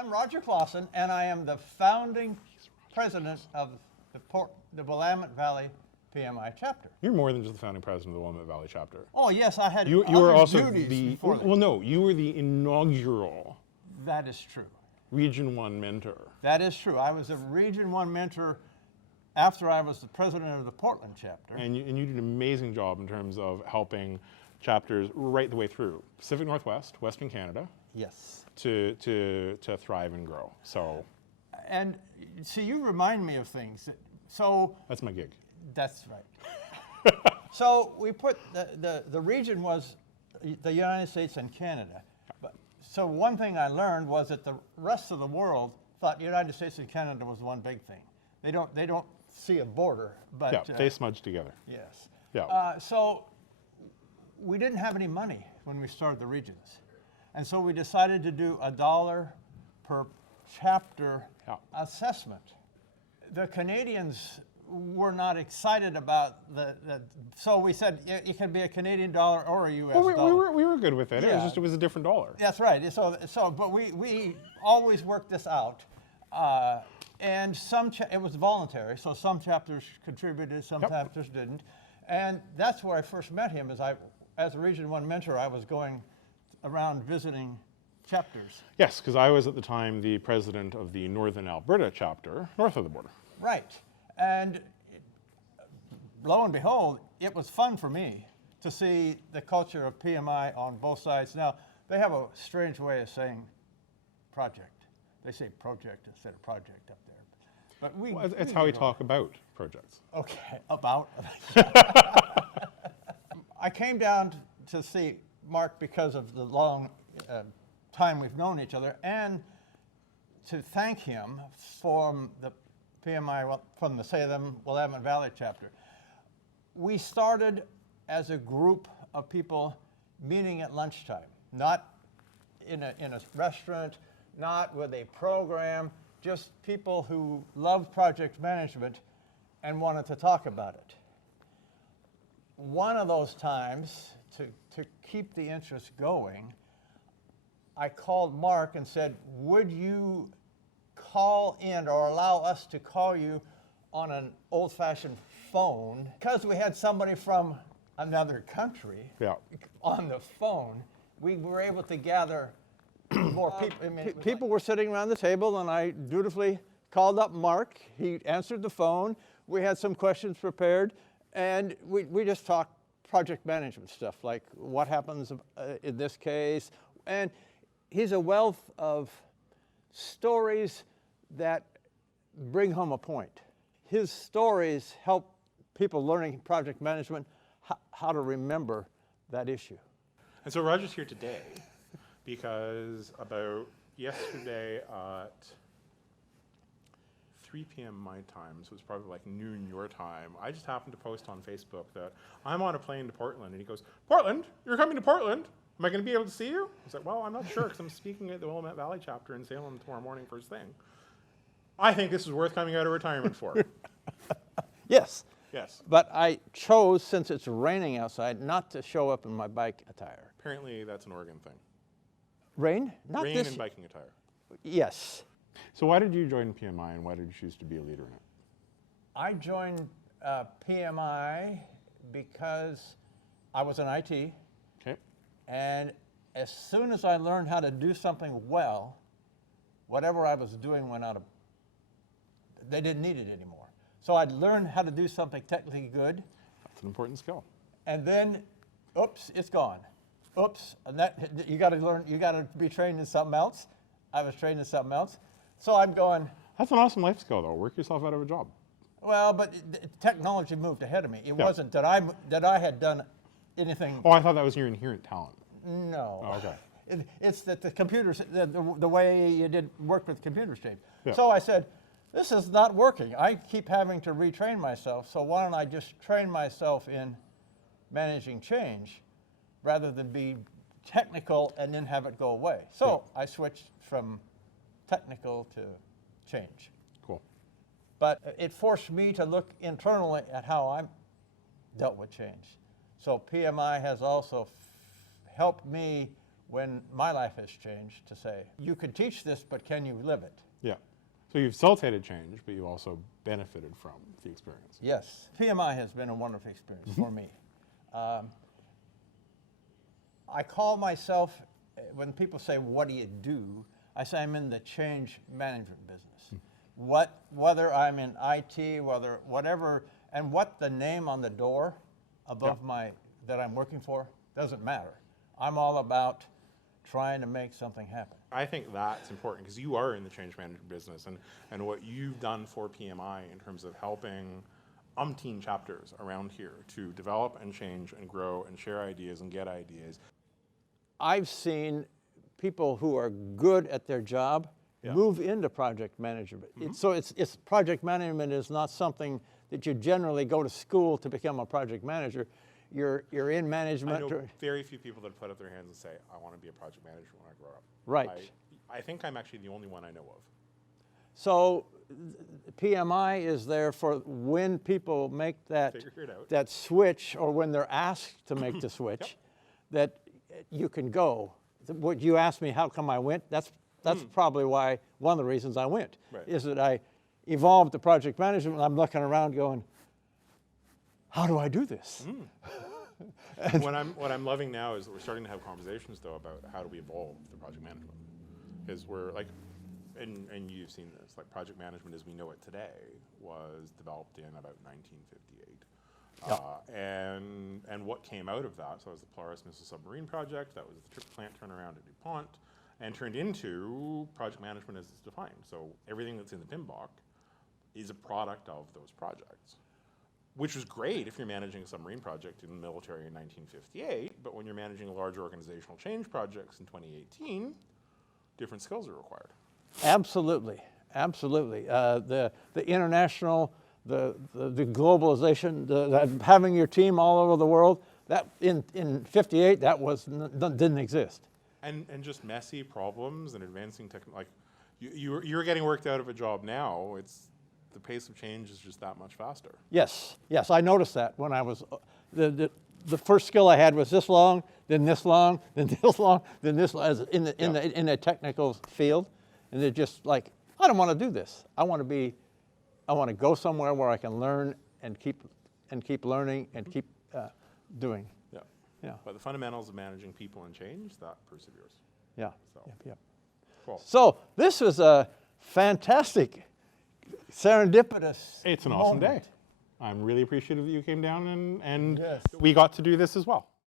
I'm Roger Clauson, and I am the founding president of the Willamette Valley PMI chapter. You're more than just the founding president of the Willamette Valley chapter. Oh yes, I had You were also duties the, before well no, you were the inaugural That is true. Region 1 mentor. That is true. I was a Region 1 mentor after I was the president of the Portland chapter. And you did an amazing job in terms of helping chapters right the way through Pacific Northwest, Western Canada, Yes. to thrive and grow. So And see, you remind me of things. So that's my gig. that's right. So we put the region was the United States and Canada. But so one thing I learned was that the rest of the world thought the United States and Canada was one big thing. They don't see a border, but Yeah, they smudge together. yes. Yeah. So we didn't have any money when we started the regions. And so we decided to do $1 per chapter Yeah. assessment. The Canadians were not excited about so we said it can be a Canadian dollar or a US Well, dollar. we were good with it. Yeah. It was a different dollar. That's right. But we always worked this out. And it was voluntary, so some chapters contributed, some chapters didn't. And that's where I first met him, as a Region 1 mentor, I was going around visiting chapters. Yes, because I was at the time the president of the Northern Alberta chapter, north of the border. Right. And lo and behold, it was fun for me to see the culture of PMI on both sides. Now, they have a strange way of saying project. They say project instead of project up there. But It's how we talk about projects. Okay, about. I came down to see Mark because of the long time we've known each other, and to thank him from the PMI, from the Salem Willamette Valley chapter. We started as a group of people meeting at lunchtime, not in a restaurant, not with a program, just people who loved project management and wanted to talk about it. One of those times, to keep the interest going, I called Mark and said, would you call in or allow us to call you on an old-fashioned phone? Because we had somebody from another country on the phone, we were able to gather more people. People were sitting around the table, and I dutifully called up Mark. He answered the phone. We had some questions prepared, and we just talked project management stuff, like what happens in this case. And he's a wealth of stories that bring home a point. His stories help people learning project management how to remember that issue. And so Roger's here today because about yesterday at 3 p.m. my time, so it's probably like noon your time, I just happened to post on Facebook that I'm on a plane to Portland, and he goes, Portland? You're coming to Portland? Am I going to be able to see you? I was like, well, I'm not sure because I'm speaking at the Willamette Valley chapter in Salem tomorrow morning first thing. I think this is worth coming out of retirement for. Yes. Yes. But I chose, since it's raining outside, not to show up in my bike attire. Apparently that's an Oregon thing. Rain? Not Rain this. and biking attire. Yes. So why did you join PMI, and why did you choose to be a leader in it? I joined PMI because I was in IT. Okay. And as soon as I learned how to do something well, whatever I was doing went out of, they didn't need it anymore. So I'd learned how to do something technically good. That's an important skill. And then, oops, it's gone. Oops, and that, you gotta learn, you gotta be trained in something else. I was trained in something else. So I'm going. That's an awesome life skill though, work yourself out of a job. Well, but technology moved ahead of me. It wasn't that I had done anything. Oh, I thought that was your inherent talent. No. Oh, okay. It's that the computers, the way you did work with computers changed. Yeah. So I said, this is not working. I keep having to retrain myself, so why don't I just train myself in managing change rather than be technical and then have it go away. So I switched from technical to change. Cool. But it forced me to look internally at how I dealt with change. So PMI has also helped me when my life has changed to say, you can teach this, but can you live it? Yeah. So you've facilitated change, but you also benefited from the experience. Yes. PMI has been a wonderful experience for me. I call myself, when people say, what do you do? I say I'm in the change management business. Whether I'm in IT, whatever, and what the name on the door above that I'm working for doesn't matter. I'm all about trying to make something happen. I think that's important because you are in the change management business, and what you've done for PMI in terms of helping umpteen chapters around here to develop and change and grow and share ideas and get ideas. I've seen people who are good at their job move into project management. So it's project management is not something that you generally go to school to become a project manager. You're in management. I know very few people that put up their hands and say, I want to be a project manager when I grow up. Right. I think I'm actually the only one I know of. So PMI is there for when people make that switch, or when they're asked to make the switch, that you can go. What you asked me, how come I went? That's probably why, one of the reasons I went, is that I evolved the project management, and I'm looking around going, how do I do this? What I'm loving now is that we're starting to have conversations, though, about how do we evolve the project management. Because we're like, and you've seen this, like project management as we know it today was developed in about 1958. And what came out of that, so it was the Polaris Missile Submarine Project, that was the trip plant turnaround at DuPont, and turned into project management as it's defined. So everything that's in the PMBOK is a product of those projects, which was great if you're managing a submarine project in the military in 1958, but when you're managing large organizational change projects in 2018, different skills are required. Absolutely, absolutely. The international, the globalization, having your team all over the world, that in 58, that didn't exist. And just messy problems and advancing like you're getting worked out of a job now. The pace of change is just that much faster. Yes, I noticed that when I was, the first skill I had was this long, then this long, then this long, then this long, in a technical field. And they're just like, I don't want to do this. I want to go somewhere where I can learn and keep learning and keep doing. Yeah. But the fundamentals of managing people and change, that perseveres. Yeah. Cool. So this was a fantastic, serendipitous It's an awesome day. I'm really appreciative that you came down and yes. we got to do this as well.